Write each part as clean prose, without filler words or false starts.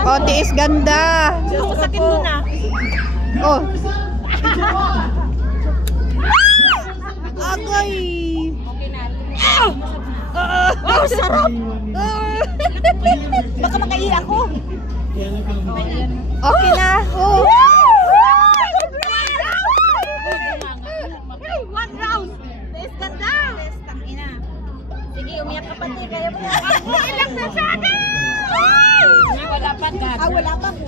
Oh, tiis ganda. Sakin mo na. Oh. Agoy. Okay na. Oh, sarap. Baka makaiya ako. Okay na. Oh. One round. Tiis ganda. Sige, umiyak ka pati. Kaya mo na. Ilang na sa akin. Wala pa. Wala pa po.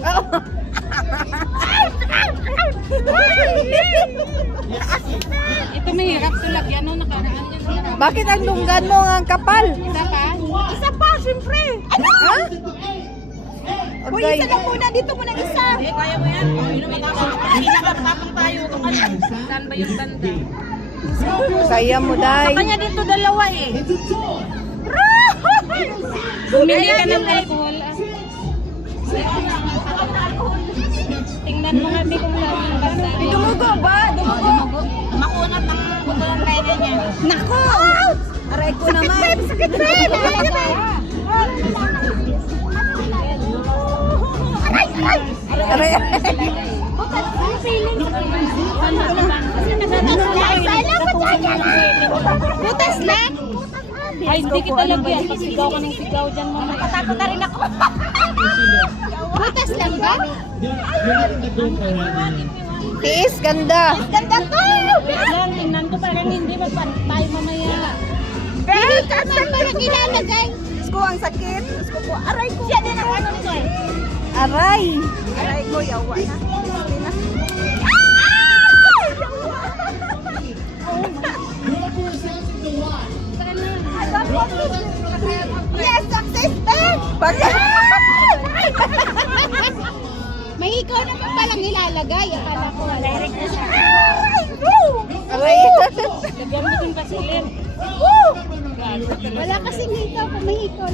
Ito mahirap tulagyan. No? Nakaraan yan. Bakit ang lunggan mo ang kapal? Isa pa? Isa pa, siyempre. Ano? Ha? Uy, Okay. isa lang muna. Dito muna isa. Kaya mo yan. Pinakapapang tayo. Saan ba yung banda? Saya mo, Day. Kanya dito dalawa eh. Bumili ka ng alcohol. Tingnan mo nga kung saan yung banda. Dumugo ba? Dumugo. Makunat ang buto ng pene niya. Nako! Aray ko naman. Sakit rin! Aray. Butas lang? Ay, hindi kita lagyan. Pasigaw ka ng sigaw dyan mo. Nakatakot na rin ako. Butas lang ba? Tiis ganda. Ganda to! Yan, tingnan ko parang hindi magpantay mamaya. Girl, kasan parang ilalagay? Ko ang sakit. Aray ko. Siya din ang ano nito eh. Aray. Aray ko, yawa na. Yes, success back! Bakit? May ikaw naman palang ilalagay. Akala ko wala. Direct na siya. Aray. Lagyan mo dun pasilin. Wala kasing ikaw kung may ikaw.